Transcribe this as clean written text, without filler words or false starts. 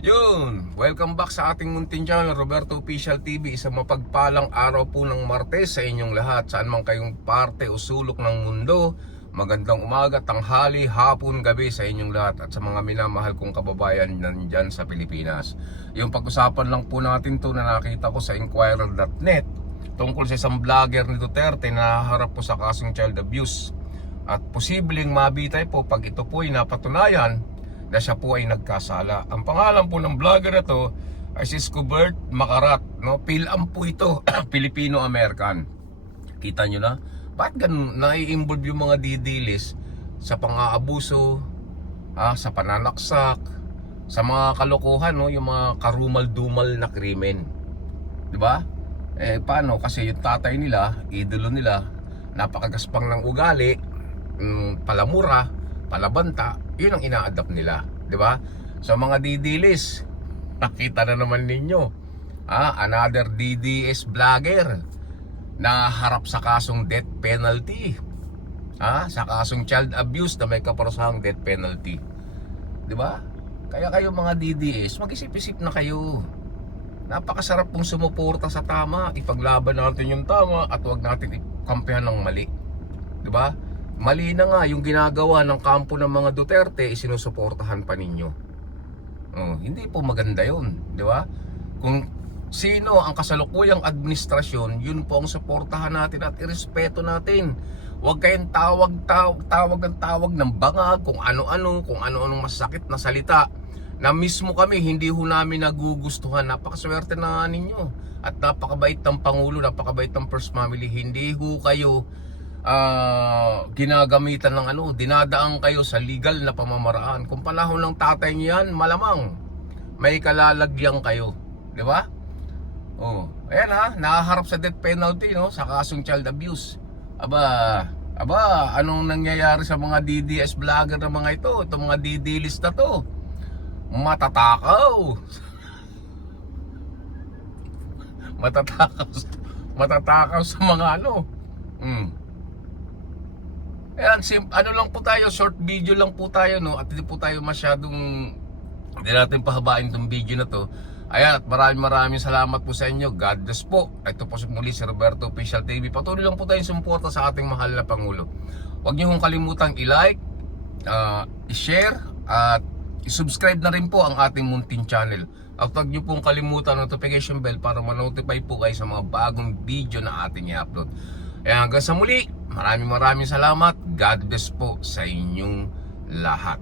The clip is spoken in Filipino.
Yun, welcome back sa ating munting channel, Roberto Official TV. Isang mapagpalang araw po ng Martes sa inyong lahat. Saan man kayong parte o sulok ng mundo, magandang umaga, tanghali, hapon, gabi sa inyong lahat. At sa mga minamahal kong kababayan nandyan sa Pilipinas. Yung pag-usapan lang po natin to na nakita ko sa Inquirer.net tungkol sa isang vlogger ni Duterte na harap po sa kasong child abuse. At posibleng mabitay po pag ito po ay napatunayan na siya po ay nagkasala. Ang pangalan po ng vlogger na to ay si Scobert Macarat, no? Pilam po ito, Filipino-American. Kita nyo na? Bakit ganun nai-involve yung mga didilis sa pang-aabuso, sa pananaksak, sa mga kalokohan, no? Yung mga karumal-dumal na krimen. 'Di ba? Paano? Kasi yung tatay nila, idolo nila, napakagaspang ng ugali, palamura, palabanta, yun ang ina-adapt nila, di ba? So mga didilis, nakita na naman ninyo, another DDS vlogger na harap sa kasong death penalty, sa kasong child abuse na may kaparusahang death penalty, di ba? Kaya kayo mga DDS, mag-isip-isip na kayo. Napakasarap pong sumuporta sa tama, ipaglaban natin yung tama at huwag natin ikampihan ng mali, di ba? Mali na nga yung ginagawa ng kampo ng mga Duterte, isinusuportahan pa ninyo. Hindi po maganda yun, di ba? Kung sino ang kasalukuyang administrasyon, yun po ang suportahan natin at irespeto natin. Huwag kayong tawag ng bangag, kung ano-anong masakit na salita na mismo kami, hindi ho namin nagugustuhan. Napakaswerte na ninyo at napakabait ng Pangulo, napakabait ng First Family. Hindi ho kayo ginagamitan ng dinadaan kayo sa legal na pamamaraan. Kung panahon ng tatay niyan, malamang may kalalagyan kayo, di ba? Ayan nakaharap sa death penalty, no, sa kasong child abuse. Aba, anong nangyayari sa mga DDS vlogger na mga ito, itong mga DD list na to? Matatakaw. Matatakaw sa mga Ayan, lang po tayo, short video lang po tayo, no? At hindi po tayo hindi natin pahabain tong video na to. Ayan, at maraming salamat po sa inyo. God bless po. Ito po muli si Roberto Official TV. Patuloy lang po tayong sumuporta sa ating mahal na Pangulo. Huwag niyo kong kalimutang i-like, i-share, at i-subscribe na rin po ang ating munting channel. At huwag niyo pong kalimutan notification bell para ma-notify po kayo sa mga bagong video na ating i-upload. Ayan, hanggang sa muli, maraming salamat. God bless po sa inyong lahat.